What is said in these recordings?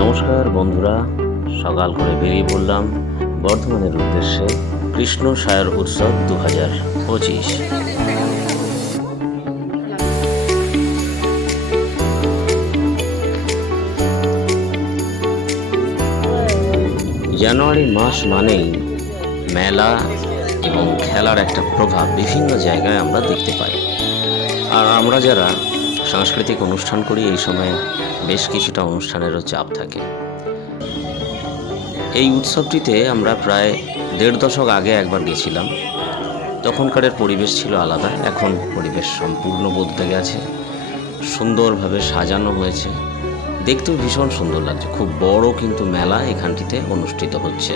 নমস্কার বন্ধুরা, সকাল করে বেরিয়ে পড়লাম বর্ধমানের উদ্দেশ্যে কৃষ্ণ সায়র উৎসব 2025। জানুয়ারি মাস মানেই মেলা এবং খেলার একটা প্রভাব বিভিন্ন জায়গায় আমরা দেখতে পাই। আর আমরা যারা সাংস্কৃতিক অনুষ্ঠান করি, এই সময় বেশ কিছুটা অনুষ্ঠানেরও চাপ থাকে। এই উৎসবটিতে আমরা প্রায় 1.5 দশক আগে একবার গেছিলাম। তখনকারের পরিবেশ ছিল আলাদা, এখন পরিবেশ সম্পূর্ণ বদলে গেছে। সুন্দরভাবে সাজানো হয়েছে, দেখতেও ভীষণ সুন্দর লাগছে। খুব বড় কিন্তু মেলা এখানটিতে অনুষ্ঠিত হচ্ছে।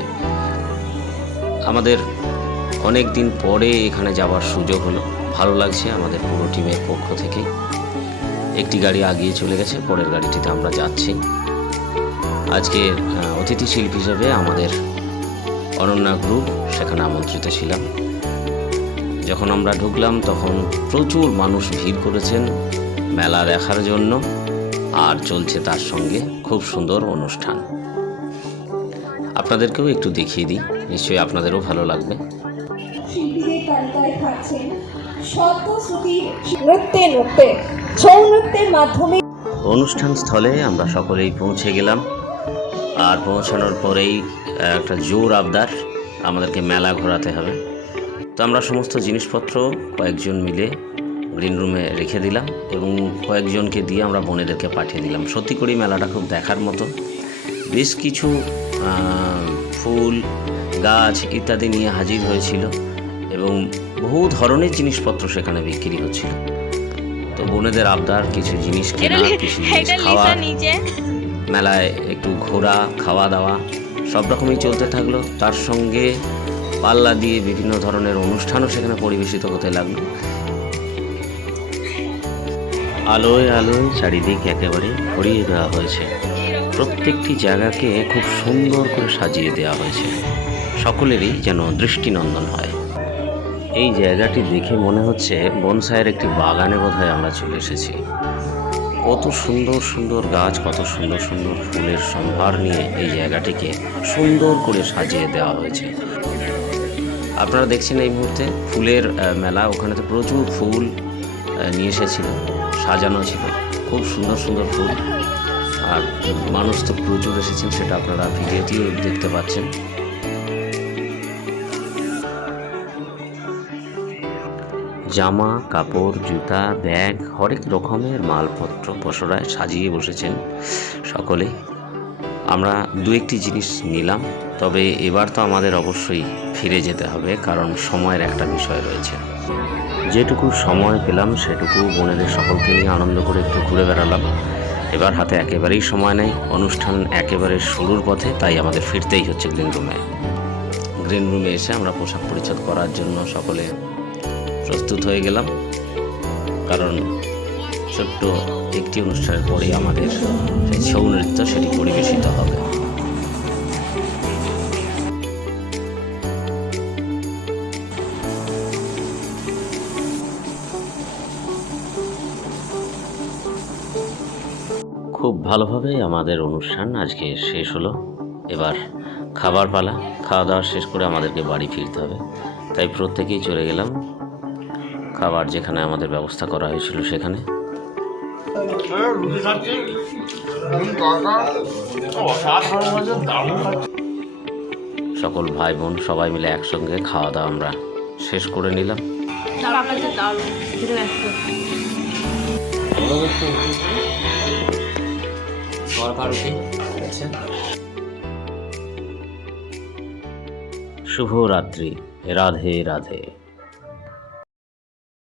আমাদের অনেক দিন পরে এখানে যাওয়ার সুযোগ হলো, ভালো লাগছে। আমাদের পুরো টিমের পক্ষ থেকে একটি গাড়ি আগিয়ে চলে গেছে, পরের গাড়িটিতে আমরা যাচ্ছি। আজকে অতিথি শিল্পী হিসেবে আমাদের অনন্যা গ্রুপ সেখানে আমন্ত্রিত ছিলাম। যখন আমরা ঢুকলাম তখন প্রচুর মানুষ ভিড় করেছেন মেলা দেখার জন্য, আর চলছে তার সঙ্গে খুব সুন্দর অনুষ্ঠান। আপনাদেরকেও একটু দেখিয়ে দিই, নিশ্চয়ই আপনাদেরও ভালো লাগবে। শিল্পীদের তালিকায় থাকছেন সত্যশ্রুতি নৃত্যে ছৌ নৃত্যের মাধ্যমে। অনুষ্ঠান স্থলে আমরা সকলেই পৌঁছে গেলাম। আর পৌঁছানোর পরেই একটা জোর আবদার, আমাদেরকে মেলা ঘোরাতে হবে। তো আমরা সমস্ত জিনিসপত্র কয়েকজন মিলে গ্রিন রুমে রেখে দিলাম এবং কয়েকজনকে দিয়ে আমরা বোনেদেরকে পাঠিয়ে দিলাম। সত্যি করেই মেলাটা খুব দেখার মতো। বেশ কিছু ফুল গাছ ইত্যাদি নিয়ে হাজির হয়েছিল এবং বহু ধরনের জিনিসপত্র সেখানে বিক্রি হচ্ছিল। তো বোনেদের আবদার, কিছু জিনিস কেনা, কিছু জিনিস খাওয়া, মেলায় একটু ঘোরা, খাওয়া দাওয়া সব রকমই চলতে থাকলো। তার সঙ্গে পাল্লা দিয়ে বিভিন্ন ধরনের অনুষ্ঠানও সেখানে পরিবেশিত হতে লাগলো। আলোয় আলোয় চারিদিক একেবারে ভরিয়ে দেওয়া হয়েছে। প্রত্যেকটি জায়গাকে খুব সুন্দর করে সাজিয়ে দেওয়া হয়েছে, সকলেরই যেন দৃষ্টিনন্দন হয়। এই জায়গাটি দেখে মনে হচ্ছে বনসাইয়ের একটি বাগানে বোধহয় আমরা চলে এসেছি। কত সুন্দর সুন্দর গাছ, কত সুন্দর সুন্দর ফুলের সম্ভার নিয়ে এই জায়গাটিকে সুন্দর করে সাজিয়ে দেওয়া হয়েছে। আপনারা দেখছেন এই মুহূর্তে ফুলের মেলা। ওখানে তো প্রচুর ফুল নিয়ে এসেছিল, সাজানো ছিল খুব সুন্দর সুন্দর ফুল। আর মানুষ তো প্রচুর এসেছেন, সেটা আপনারা ভিডিওতেও দেখতে পাচ্ছেন। জামা কাপড়, জুতা, ব্যাগ, হরেক রকমের মালপত্র পসরায় সাজিয়ে বসেছেন সকলে। আমরা দু একটি জিনিস নিলাম, তবে এবার তো আমাদের অবশ্যই ফিরে যেতে হবে, কারণ সময়ের একটা বিষয় রয়েছে। যেটুকু সময় পেলাম সেটুকু বোনেদের সকলকে নিয়ে আনন্দ করে একটু ঘুরে বেড়ালাম। এবার হাতে একেবারেই সময় নেই, অনুষ্ঠান একেবারে শুরুর পথে, তাই আমাদের ফিরতেই হচ্ছে গ্রিন রুমে এসে আমরা পোশাক পরিচ্ছদ করার জন্য সকলে প্রস্তুত হয়ে গেলাম, কারণ ছোট্ট একটি অনুষ্ঠানের পরেই আমাদের সেই ছৌ নৃত্য সেটি পরিবেশিত হবে। খুব ভালোভাবে আমাদের অনুষ্ঠান আজকে শেষ হলো। এবার খাবার পালা। খাওয়া দাওয়া শেষ করে আমাদেরকে বাড়ি ফিরতে হবে, তাই প্রত্যেকেই চলে গেলাম খাবার যেখানে আমাদের ব্যবস্থা করা হয়েছিল সেখানে। সকল ভাই বোন সবাই মিলে একসঙ্গে খাওয়া দাওয়া আমরা শেষ করে নিলাম। শুভ রাত্রি, রাধে রাধে।